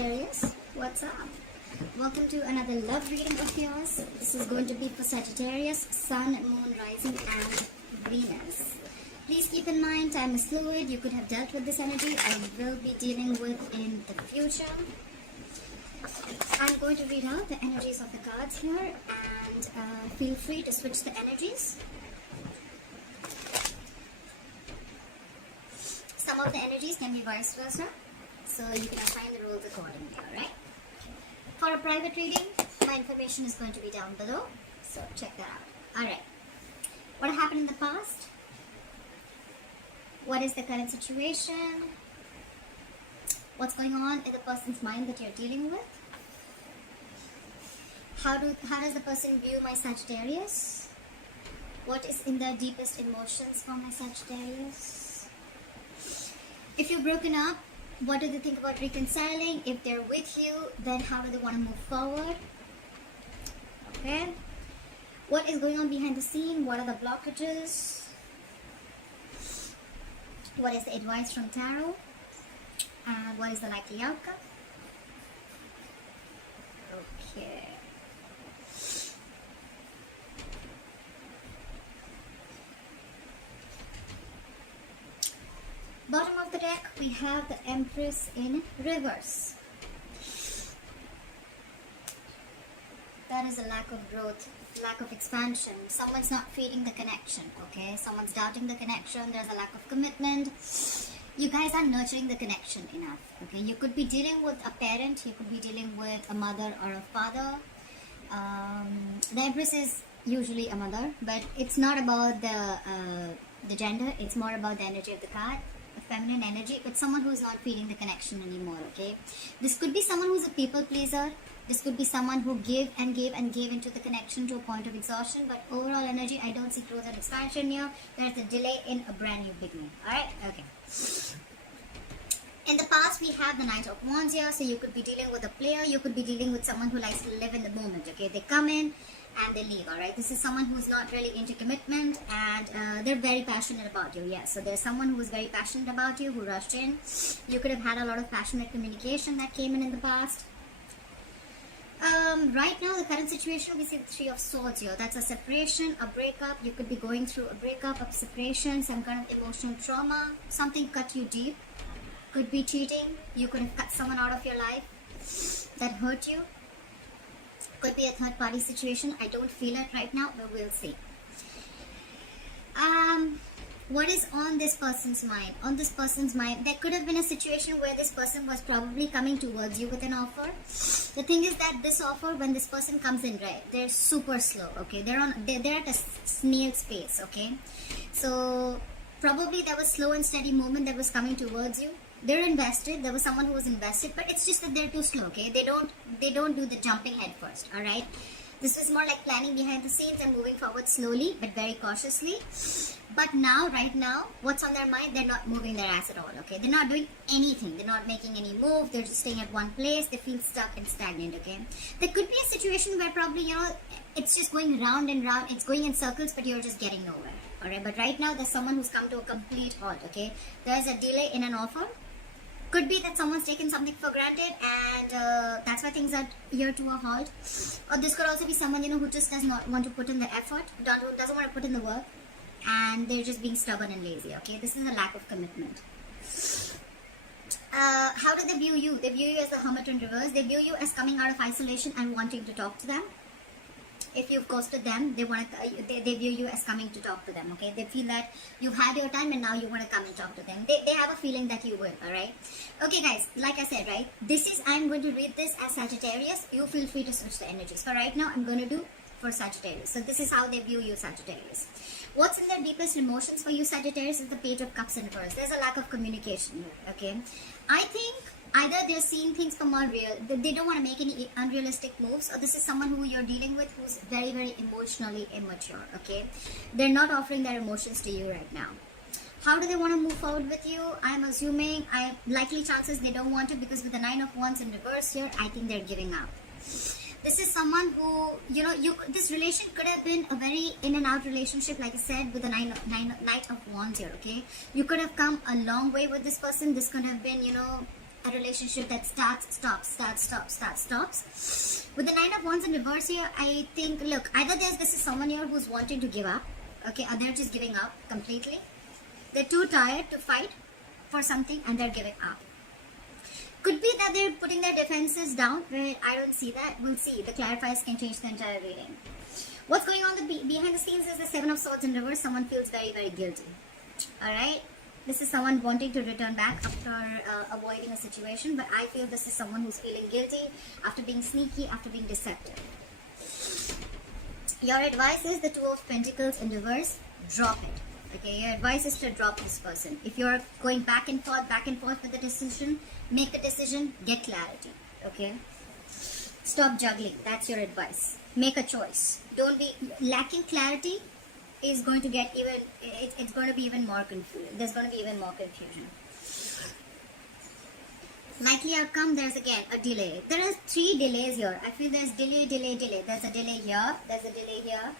Sagittarius, what's up? Welcome to another love reading of yours. This is going to be for Sagittarius, Sun, Moon, Rising and Venus. Please keep in mind, time is fluid. You could have dealt with this energy or will be dealing with in the future. I'm going to read out the energies of the cards here and feel free to switch the energies. Some of the energies can be vice versa, so you can assign the roles accordingly, alright? For a private reading, my information is going to be down below, so check that out. Alright, what happened in the past? What is the current situation? What's going on in the person's mind that you're dealing with? How does the person view my Sagittarius? What is in their deepest emotions for my Sagittarius? If you've broken up, what do they think about reconciling? If they're with you, then how do they want to move forward? Okay. What is going on behind the scene? What are the blockages? What is the advice from Tarot? And what is the likely outcome? Okay. Bottom of the deck, we have the Empress in reverse. That is a lack of growth, lack of expansion. Someone's not feeding the connection, okay? Someone's doubting the connection. There's a lack of commitment. You guys are nurturing the connection enough, okay? You could be dealing with a parent. You could be dealing with a mother or a father. The Empress is usually a mother, but it's not about the gender. It's more about the energy of the card. Feminine energy, but someone who's not feeling the connection anymore, okay? This could be someone who's a people pleaser. This could be someone who gave and gave and gave into the connection to a point of exhaustion, but overall energy, I don't see growth and expansion here. There's a delay in a brand new beginning. Alright? Okay. In the past, we have the Knight of Wands here, so you could be dealing with a player, you could be dealing with someone who likes to live in the moment, okay? They come in and they leave, alright? This is someone who's not really into commitment and they're very passionate about you, yes. So there's someone who's very passionate about you, who rushed in. You could have had a lot of passionate communication that came in the past. Right now, the current situation, we see the Three of Swords here. That's a separation, a breakup. You could be going through a breakup, a separation, some kind of emotional trauma. Something cut you deep. Could be cheating. You could have cut someone out of your life that hurt you. Could be a third party situation. I don't feel it right now, but we'll see. What is on this person's mind? On this person's mind, there could have been a situation where this person was probably coming towards you with an offer. The thing is that this offer, when this person comes in, right, they're super slow, okay? They're at a snail's pace, okay? So probably there was slow and steady movement that was coming towards you. They're invested. There was someone who was invested, but it's just that they're too slow, okay? They don't do the jumping head first, all right? This is more like planning behind the scenes and moving forward slowly, but very cautiously. But now, right now, what's on their mind? They're not moving their ass at all, okay? They're not doing anything. They're not making any move. They're just staying at one place. They feel stuck and stagnant, okay? There could be a situation where probably, you know, it's just going round and round. It's going in circles, but you're just getting nowhere, all right? But right now, there's someone who's come to a complete halt, okay? There's a delay in an offer. Could be that someone's taken something for granted and that's why things are here to a halt. Or this could also be someone, you know, who just does not want to put in the effort, doesn't want to put in the work, and they're just being stubborn and lazy, okay? This is a lack of commitment. How do they view you? They view you as the Hermit in reverse. They view you as coming out of isolation and wanting to talk to them. If you've ghosted them, they view you as coming to talk to them, okay? They feel that you've had your time and now you want to come and talk to them. They have a feeling that you will, alright? Okay guys, like I said, right? I'm going to read this as Sagittarius. You feel free to switch the energies. For right now, I'm going to do for Sagittarius. So this is how they view you, Sagittarius. What's in their deepest emotions for you, Sagittarius, is the Page of Cups in reverse. There's a lack of communication here, okay? I think either they're seeing things from more real, they don't want to make any unrealistic moves, or this is someone who you're dealing with who's very, very emotionally immature, okay? They're not offering their emotions to you right now. How do they want to move forward with you? I'm assuming, likely chances they don't want to, because with the Nine of Wands in reverse here, I think they're giving up. This is someone who, you know, this relation could have been a very in and out relationship, like I said, with the Knight of Wands here, okay? You could have come a long way with this person. This could have been, you know, a relationship that starts, stops. With the Nine of Wands in reverse here, I think, look, either this is someone here who's wanting to give up, okay, or they're just giving up completely. They're too tired to fight for something and they're giving up. Could be that they're putting their defenses down, but I don't see that. We'll see. The clarifiers can change the entire reading. What's going on behind the scenes is the Seven of Swords in reverse. Someone feels very, very guilty. Alright? This is someone wanting to return back after avoiding a situation, but I feel this is someone who's feeling guilty after being sneaky, after being deceptive. Your advice is the Two of Pentacles in reverse. Drop it. Okay, your advice is to drop this person. If you're going back and forth with the decision, make a decision, get clarity. Okay? Stop juggling. That's your advice. Make a choice. Don't be lacking clarity. Is going to get even, it's going to be even more confusion. There's going to be even more confusion. Likely outcome, there's again a delay. There are 3 delays here. I feel there's delay. There's a delay here. There's a delay here.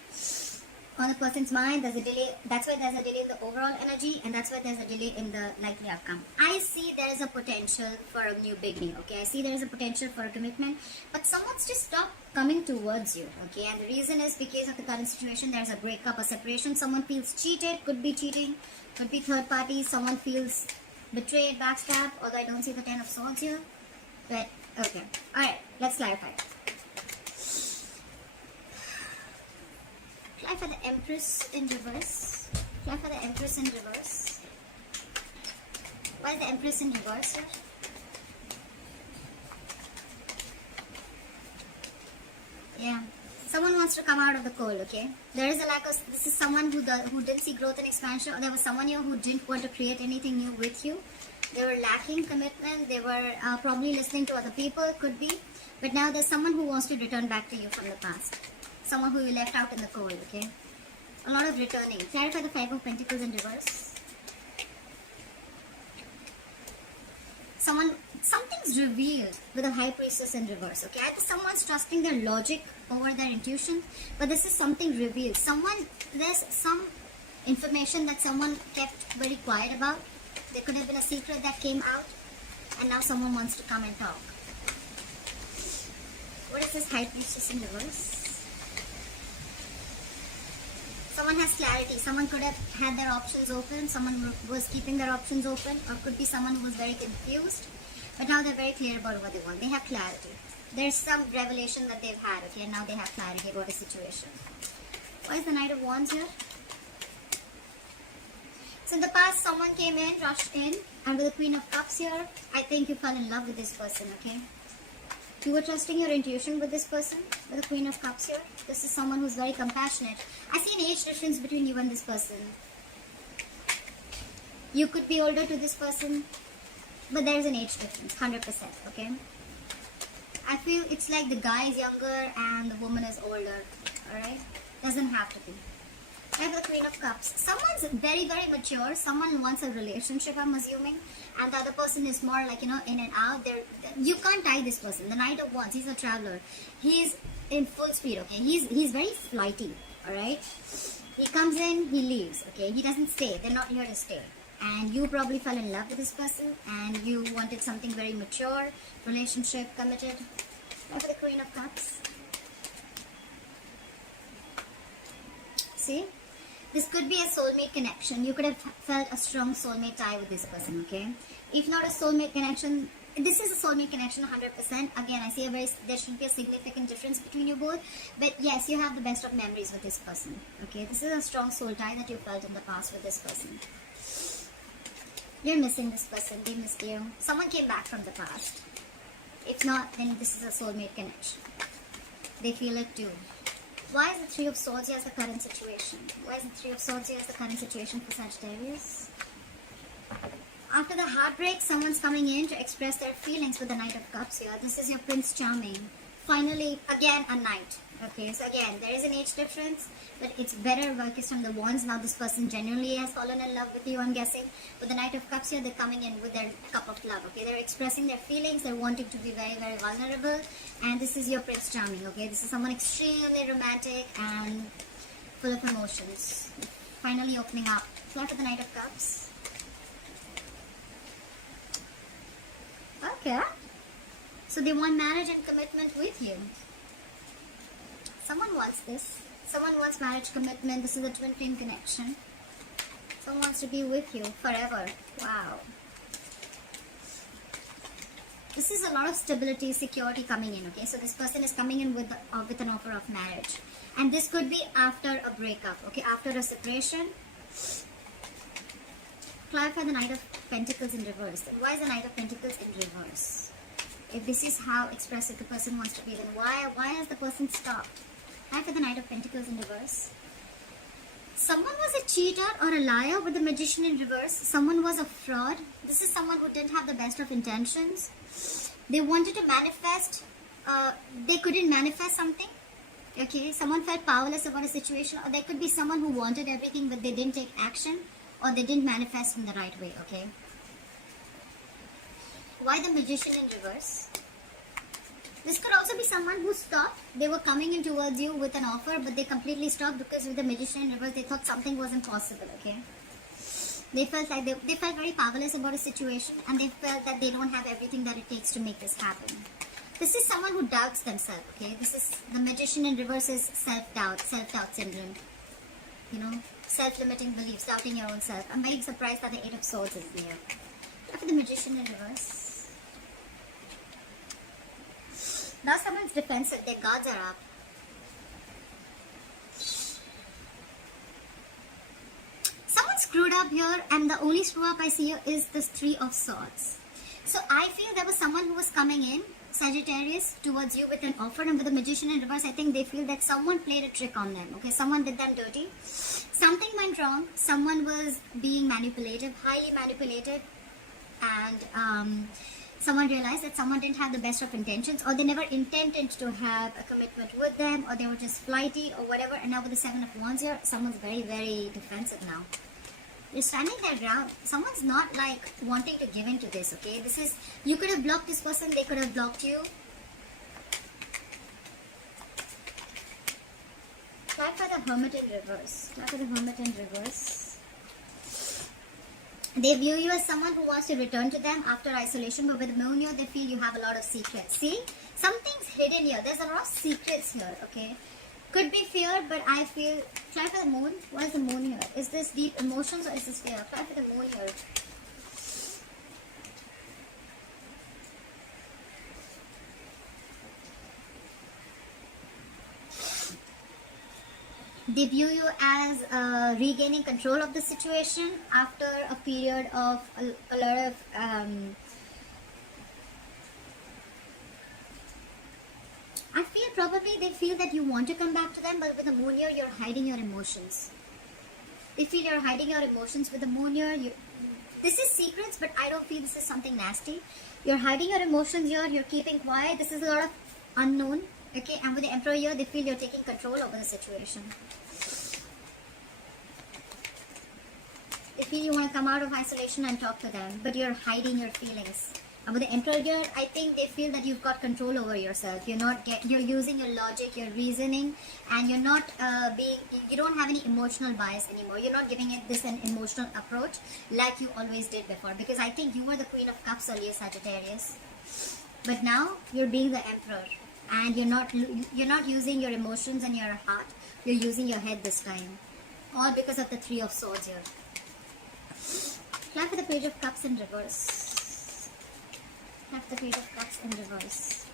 On the person's mind, there's a delay. That's why there's a delay in the overall energy, and that's why there's a delay in the likely outcome. I see there is a potential for a new beginning, okay? I see there is a potential for a commitment, but someone's just stopped coming towards you, okay? And the reason is because of the current situation. There's a breakup, a separation. Someone feels cheated, could be cheating, could be third party. Someone feels betrayed, backstabbed, although I don't see the Ten of Swords here. But, okay. Alright, let's clarify. Apply for the Empress in reverse. Apply for the Empress in reverse. Why is the Empress in reverse here? Yeah. Someone wants to come out of the cold, okay? There is a lack of... This is someone who didn't see growth and expansion. Or there was someone here who didn't want to create anything new with you. They were lacking commitment. They were probably listening to other people, could be. But now there's someone who wants to return back to you from the past. Someone who you left out in the cold, okay? A lot of returning. Clarify the Five of Pentacles in reverse. Something's revealed with the High Priestess in reverse, okay? Either someone's trusting their logic over their intuition, but this is something revealed. There's some information that someone kept very quiet about. There could have been a secret that came out, and now someone wants to come and talk. What is this High Priestess in reverse? Someone has clarity. Someone could have had their options open. Someone was keeping their options open, or could be someone who was very confused. But now they're very clear about what they want. They have clarity. There's some revelation that they've had, okay, and now they have clarity about a situation. Why is the Knight of Wands here? So in the past, someone came in, rushed in, and with the Queen of Cups here, I think you fell in love with this person, okay? You were trusting your intuition with this person, with the Queen of Cups here. This is someone who's very compassionate. I see an age difference between you and this person. You could be older to this person, but there's an age difference, 100%, okay? I feel it's like the guy is younger and the woman is older, alright? Doesn't have to be. I have the Queen of Cups. Someone's very, very mature. Someone wants a relationship, I'm assuming. And the other person is more like, in and out. You can't tie this person. The Knight of Wands, he's a traveler. He's in full speed, okay? He's very flighty, alright? He comes in, he leaves, okay? He doesn't stay. They're not here to stay. And you probably fell in love with this person. And you wanted something very mature. Relationship, committed. I have the Queen of Cups. See? This could be a soulmate connection. You could have felt a strong soulmate tie with this person, okay? If not a soulmate connection, this is a soulmate connection 100%. Again, I see there should be a significant difference between you both. But yes, you have the best of memories with this person, okay? This is a strong soul tie that you felt in the past with this person. You're missing this person. They missed you. Someone came back from the past. If not, then this is a soulmate connection. They feel it too. Why is the Three of Swords here as the current situation? Why is the Three of Swords here as the current situation for Sagittarius? After the heartbreak, someone's coming in to express their feelings with the Knight of Cups here. This is your Prince Charming. Finally, again, a knight. Okay, so again, there is an age difference, but it's better because from the Wands, now this person genuinely has fallen in love with you, I'm guessing. With the Knight of Cups here, they're coming in with their cup of love, okay? They're expressing their feelings, they're wanting to be very, very vulnerable, and this is your Prince Charming, okay? This is someone extremely romantic and full of emotions. Finally opening up. Fly for the Knight of Cups. Well, Okay. So they want marriage and commitment with you. Someone wants this. Someone wants marriage commitment. This is a twin flame connection. Someone wants to be with you forever. Wow. This is a lot of stability, security coming in, okay? So this person is coming in with an offer of marriage. And this could be after a breakup, okay? After a separation. Clarify the Knight of Pentacles in reverse. And why is the Knight of Pentacles in reverse? If this is how expressive the person wants to be, then why has the person stopped? Clarify the Knight of Pentacles in reverse. Someone was a cheater or a liar with the Magician in reverse. Someone was a fraud. This is someone who didn't have the best of intentions. They wanted to manifest. They couldn't manifest something. Okay, someone felt powerless about a situation, or there could be someone who wanted everything but they didn't take action, or they didn't manifest in the right way, okay? Why the Magician in reverse? This could also be someone who stopped. They were coming in towards you with an offer, but they completely stopped because with the Magician in reverse, they thought something was impossible, okay? They felt like they felt very powerless about a situation, and they felt that they don't have everything that it takes to make this happen. This is someone who doubts themselves, okay? This is the Magician in reverse is self-doubt syndrome. You know, self-limiting beliefs, doubting your own self. I'm very surprised that the Eight of Swords is there. After the Magician in reverse. Now someone's defensive, their guards are up. Someone screwed up here, and the only screw up I see here is this Three of Swords. So I feel there was someone who was coming in, Sagittarius, towards you with an offer, and with the Magician in reverse, I think they feel that someone played a trick on them, okay? Someone did them dirty. Something went wrong. Someone was being manipulative, highly manipulative, and someone realized that someone didn't have the best of intentions, or they never intended to have a commitment with them, or they were just flighty or whatever. And now with the Seven of Wands here, someone's very, very defensive now. They're standing their ground. Someone's not like wanting to give in to this, okay? This is, you could have blocked this person, they could have blocked you. Try for the Hermit in reverse. Try for the Hermit in reverse. They view you as someone who wants to return to them after isolation, but with the Moon here, they feel you have a lot of secrets. See? Something's hidden here. There's a lot of secrets here, okay? Could be fear, but I feel... Try for the Moon. What is the Moon here? Is this deep emotions or is this fear? Try for the Moon here. They view you as regaining control of the situation after a period of a lot of... I feel probably they feel that you want to come back to them, but with the Moon here, you're hiding your emotions. They feel you're hiding your emotions with the Moon here. This is secrets, but I don't feel this is something nasty. You're hiding your emotions here. You're keeping quiet. This is a lot of unknown. Okay, and with the Emperor here, they feel you're taking control over the situation. They feel you want to come out of isolation and talk to them, but you're hiding your feelings. And with the Emperor here, I think they feel that you've got control over yourself. You're using your logic, your reasoning, and you're not you don't have any emotional bias anymore. You're not giving it this an emotional approach like you always did before. Because I think you were the Queen of Cups earlier, Sagittarius. But now, you're being the Emperor. And you're not using your emotions and your heart. You're using your head this time. All because of the Three of Swords here. Try for the Page of Cups in reverse. Have the Page of Cups in reverse.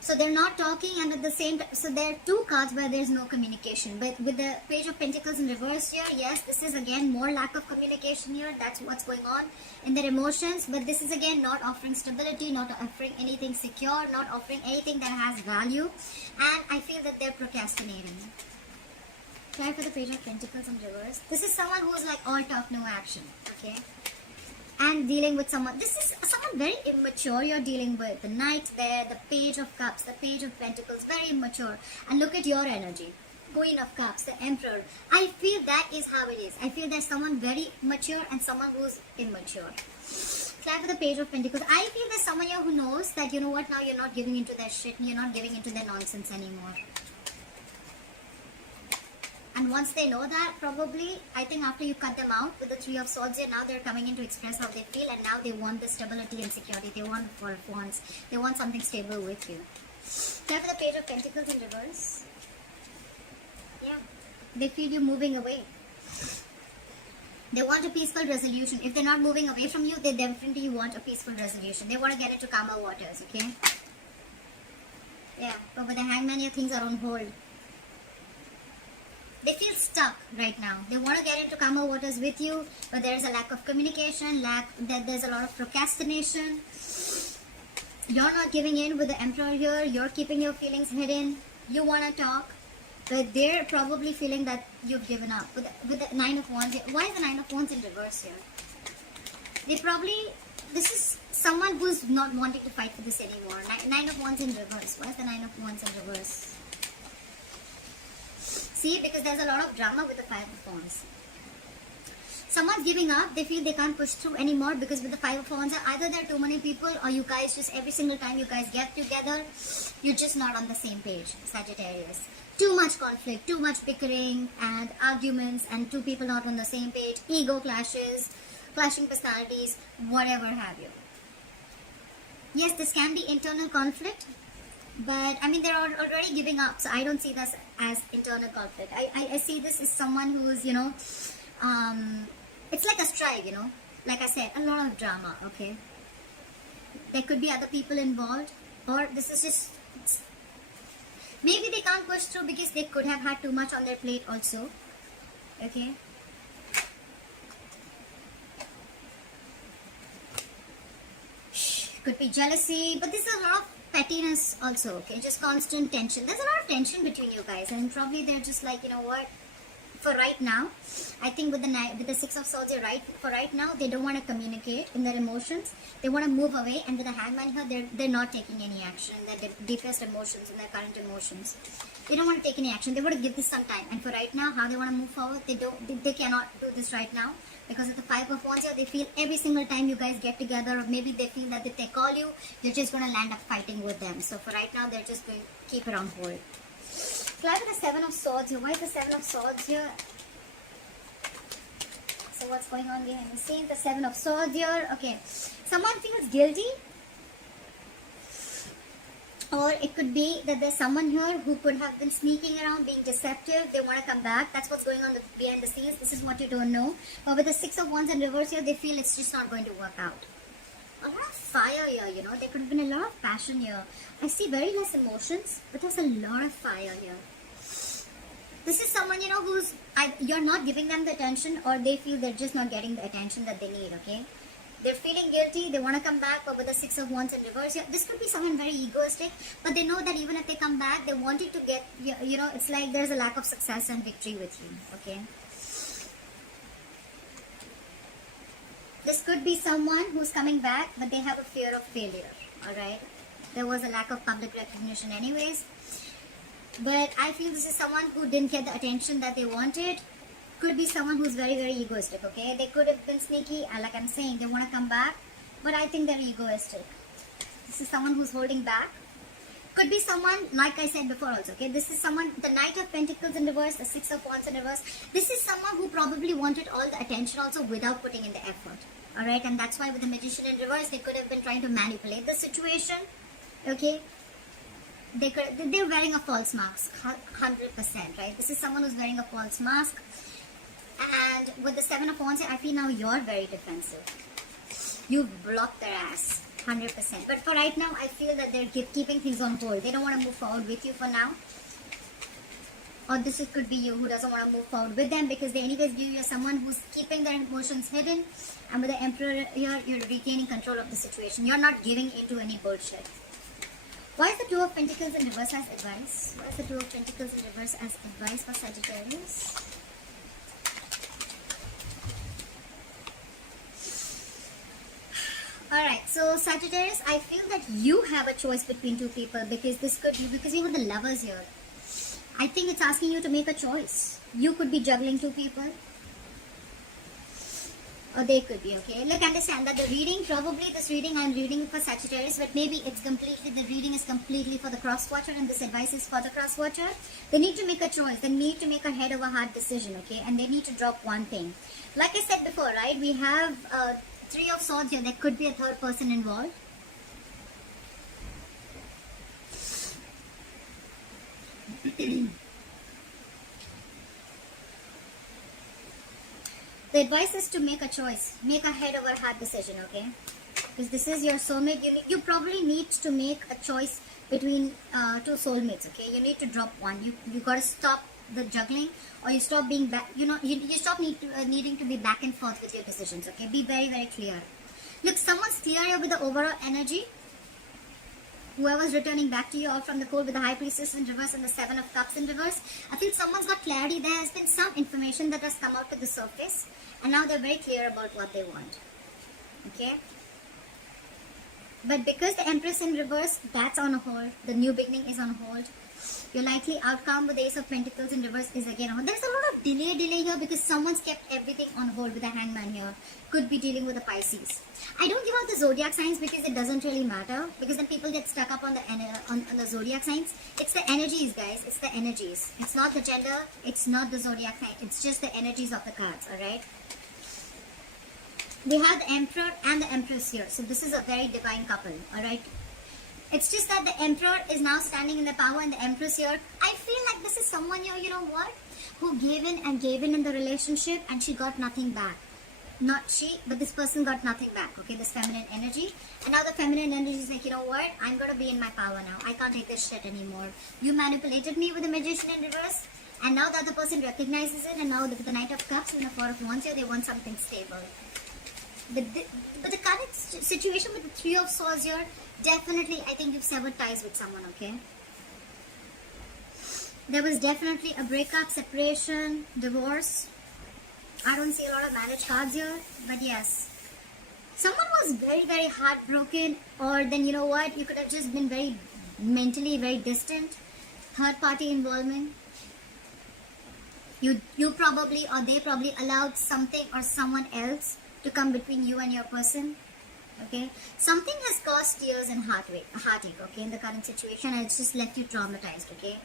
So they're not talking, and at the same time, so there are two cards where there's no communication. But with the Page of Pentacles in reverse here, yes, this is again more lack of communication here. That's what's going on in their emotions. But this is again not offering stability, not offering anything secure, not offering anything that has value. And I feel that they're procrastinating. Try for the Page of Pentacles in reverse. This is someone who's like all talk, no action. Okay? And dealing with someone. This is someone very immature you're dealing with. The Knight there, the Page of Cups, the Page of Pentacles. Very immature. And look at your energy. Queen of Cups, the Emperor. I feel that is how it is. I feel there's someone very mature and someone who's immature. Try for the Page of Pentacles. I feel there's someone here who knows that, you know what, now you're not giving into their shit. You're not giving into their nonsense anymore. And once they know that, probably, I think after you cut them out with the Three of Swords here, now they're coming in to express how they feel, and now they want the stability and security. They want Four of Wands. They want something stable with you. Now for the Page of Pentacles in reverse. Yeah. They feel you moving away. They want a peaceful resolution. If they're not moving away from you, they definitely want a peaceful resolution. They want to get into calmer waters, okay? Yeah, but with the Hangman here, things are on hold. They feel stuck right now. They want to get into calmer waters with you, but there's a lack of communication, there's a lot of procrastination. You're not giving in with the Emperor here. You're keeping your feelings hidden. You want to talk, but they're probably feeling that you've given up. With the Nine of Wands here. Why is the Nine of Wands in reverse here? This is someone who's not wanting to fight for this anymore. Nine of Wands in reverse. Why is the Nine of Wands in reverse? See, because there's a lot of drama with the Five of Wands. Someone's giving up. They feel they can't push through anymore because with the Five of Wands, either there are too many people, or you guys just every single time you guys get together, you're just not on the same page, Sagittarius. Too much conflict, too much bickering and arguments, and two people not on the same page, ego clashes, clashing personalities, whatever have you. Yes, this can be internal conflict, but I mean they're already giving up, so I don't see this as internal conflict. I see this as someone who's, it's like a strife, like I said, a lot of drama, okay? There could be other people involved, or this is just, maybe they can't push through because they could have had too much on their plate also, okay? Could be jealousy, but this is a lot of pettiness also, okay? Just constant tension. There's a lot of tension between you guys, and probably they're just like, you know what? For right now, I think with the Six of Swords, for right now, they don't want to communicate in their emotions. They want to move away, and with the Hangman here, they're not taking any action in their deepest emotions, in their current emotions. They don't want to take any action. They want to give this some time. And for right now, how they want to move forward, they cannot do this right now. Because of the Five of Wands here, they feel every single time you guys get together, or maybe they feel that if they call you, you're just going to land up fighting with them. So for right now, they're just going to keep it on hold. Fly with the Seven of Swords here. Why is the Seven of Swords here? So what's going on behind the scenes? The Seven of Swords here. Okay. Someone feels guilty. Or it could be that there's someone here who could have been sneaking around, being deceptive. They want to come back. That's what's going on behind the scenes. This is what you don't know. But with the Six of Wands in reverse here, they feel it's just not going to work out. A lot of fire here, There could have been a lot of passion here. I see very less emotions, but there's a lot of fire here. This is someone, who's, you're not giving them the attention, or they feel they're just not getting the attention that they need, okay? They're feeling guilty, they want to come back, but with the Six of Wands in reverse here, this could be someone very egoistic, but they know that even if they come back, they want it to get, it's like there's a lack of success and victory with you, okay? This could be someone who's coming back, but they have a fear of failure, alright? There was a lack of public recognition anyways. But I feel this is someone who didn't get the attention that they wanted. Could be someone who's very, very egoistic, okay? They could have been sneaky, like I'm saying, they want to come back, but I think they're egoistic. This is someone who's holding back. Could be someone, like I said before also, okay? This is someone, the Knight of Pentacles in reverse, the Six of Wands in reverse. This is someone who probably wanted all the attention also without putting in the effort, alright? And that's why with the Magician in reverse, they could have been trying to manipulate the situation, okay? They're wearing a false mask, 100%, right? This is someone who's wearing a false mask. And with the Seven of Wands, I feel now you're very defensive. You've blocked their ass, 100%. But for right now, I feel that they're keeping things on hold. They don't want to move forward with you for now. Or could be you who doesn't want to move forward with them, because they anyways view you as someone who's keeping their emotions hidden. And with the Emperor here, you're retaining control of the situation. You're not giving into any bullshit. Why is the Two of Pentacles in reverse as advice? Why is the Two of Pentacles in reverse as advice for Sagittarius? Alright, so Sagittarius, I feel that you have a choice between two people, because this could be, because you have the Lovers here. I think it's asking you to make a choice. You could be juggling two people. Or they could be, okay? Look, understand that the reading, probably this reading I'm reading for Sagittarius, but maybe it's completely, the reading is completely for the cross watcher, and this advice is for the cross watcher. They need to make a choice. They need to make a head over heart decision, okay? And they need to drop one thing. Like I said before, right? We have Three of Swords here. There could be a third person involved. The advice is to make a choice. Make a head over heart decision, okay? Because this is your soulmate. You probably need to make a choice between two soulmates, okay? You need to drop one. You got to stop the juggling, or you stop being back. You stop needing to be back and forth with your decisions, okay? Be very, very clear. Look, someone's clear here with the overall energy. Whoever's returning back to you, all from the cold with the High Priestess in reverse and the Seven of Cups in reverse. I feel someone's got clarity. There has been some information that has come out to the surface, and now they're very clear about what they want. Okay? But because the Empress in reverse, that's on hold. The new beginning is on hold. Your likely outcome with the Ace of Pentacles in reverse is again on hold. There's a lot of delay here because someone's kept everything on hold with the Hangman here. Could be dealing with the Pisces. I don't give out the zodiac signs because it doesn't really matter, because then people get stuck up on the zodiac signs. It's the energies, guys. It's the energies. It's not the gender. It's not the zodiac sign. It's just the energies of the cards, alright? We have the Emperor and the Empress here. So this is a very divine couple, alright? It's just that the Emperor is now standing in the power and the Empress here. I feel like this is someone here, you know what? Who gave in the relationship and she got nothing back. Not she, but this person got nothing back, okay? This feminine energy. And now the feminine energy is like, you know what? I'm going to be in my power now. I can't take this shit anymore. You manipulated me with the Magician in reverse. And now the other person recognizes it. And now with the Knight of Cups and the Four of Wands here, they want something stable. But the current situation with the Three of Swords here, definitely, I think you've severed ties with someone, okay? There was definitely a breakup, separation, divorce. I don't see a lot of marriage cards here, but yes. Someone was very, very heartbroken, or then, you know what, you could have just been very mentally very distant. Third party involvement. You probably, or they probably allowed something or someone else to come between you and your person. Okay, something has caused tears and heartache, okay, in the current situation, and it's just left you traumatized, okay?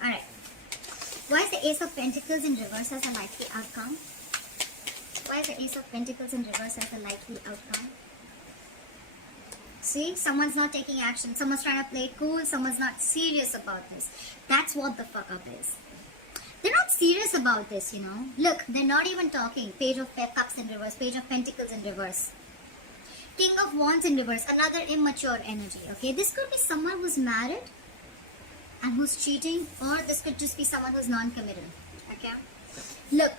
Alright. Why is the Ace of Pentacles in reverse as a likely outcome? Why is the Ace of Pentacles in reverse as a likely outcome? See, someone's not taking action. Someone's trying to play it cool. Someone's not serious about this. That's what the fuck up is. They're not serious about this, you know. Look, they're not even talking. Page of Cups in reverse. Page of Pentacles in reverse. King of Wands in reverse. Another immature energy, okay? This could be someone who's married and who's cheating, or this could just be someone who's non-committal, okay? Look,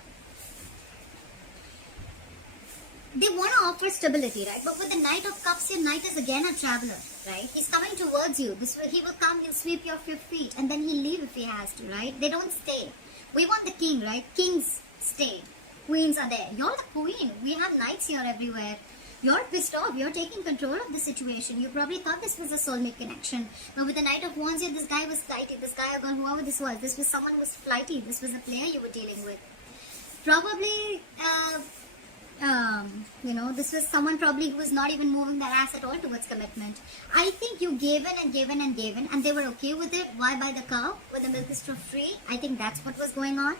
they want to offer stability, right? But with the Knight of Cups here, Knight is again a traveler, right? He's coming towards you. This way, he will come, he'll sweep your feet, and then he'll leave if he has to, right? They don't stay. We want the king, right? Kings stay. Queens are there. You're the queen. We have knights here everywhere. You're pissed off. You're taking control of the situation. You probably thought this was a soulmate connection. But with the Knight of Wands here, this guy was flighty. This guy or girl, whoever this was someone who was flighty. This was a player you were dealing with. Probably, you know, this was someone probably who was not even moving their ass at all towards commitment. I think you gave in and gave in and gave in, and they were okay with it. Why buy the cow when the milk is for free? I think that's what was going on.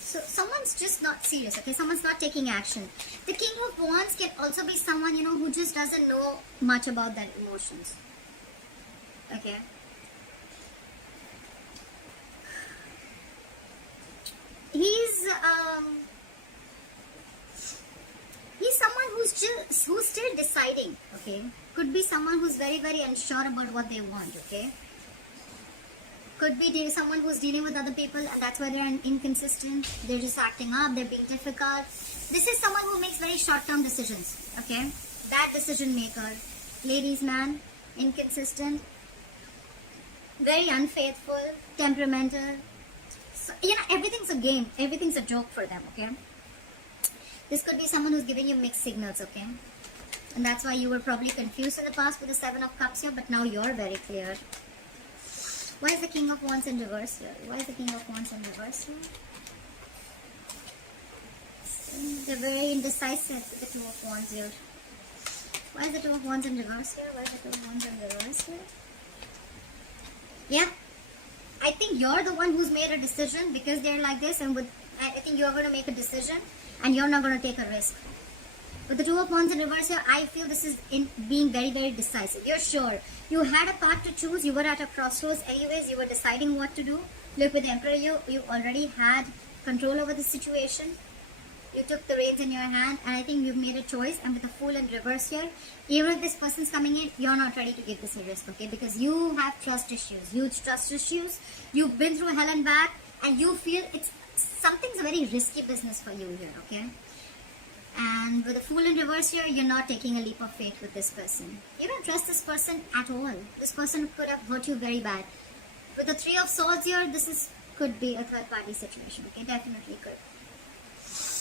So someone's just not serious, okay? Someone's not taking action. The King of Wands can also be someone, you know, who just doesn't know much about their emotions. Okay? He's someone who's still deciding, okay? Could be someone who's very, very unsure about what they want, okay? Could be someone who's dealing with other people, and that's why they're inconsistent. They're just acting up. They're being difficult. This is someone who makes very short-term decisions, okay? Bad decision maker. Ladies, man, inconsistent, very unfaithful, temperamental. So, you know, everything's a game. Everything's a joke for them, okay? This could be someone who's giving you mixed signals, okay? And that's why you were probably confused in the past with the Seven of Cups here, but now you're very clear. Why is the King of Wands in reverse here? Why is the King of Wands in reverse here? They're very indecisive, the Two of Wands here. Why is the Two of Wands in reverse here? Why is the Two of Wands in reverse here? Yeah, I think you're the one who's made a decision because they're like this, and I think you're going to make a decision and you're not going to take a risk. With the Two of Wands in reverse here, I feel this is in being very, very decisive. You're sure. You had a path to choose. You were at a crossroads anyways. You were deciding what to do. Look, with the Emperor, you already had control over the situation. You took the reins in your hand, and I think you've made a choice. And with the Fool in reverse here, even if this person's coming in, you're not ready to give this a risk, okay? Because you have trust issues, huge trust issues. You've been through hell and back, and you feel something's a very risky business for you here, okay? And with the Fool in reverse here, you're not taking a leap of faith with this person. You don't trust this person at all. This person could have hurt you very bad. With the Three of Swords here, could be a third party situation, okay? Definitely could.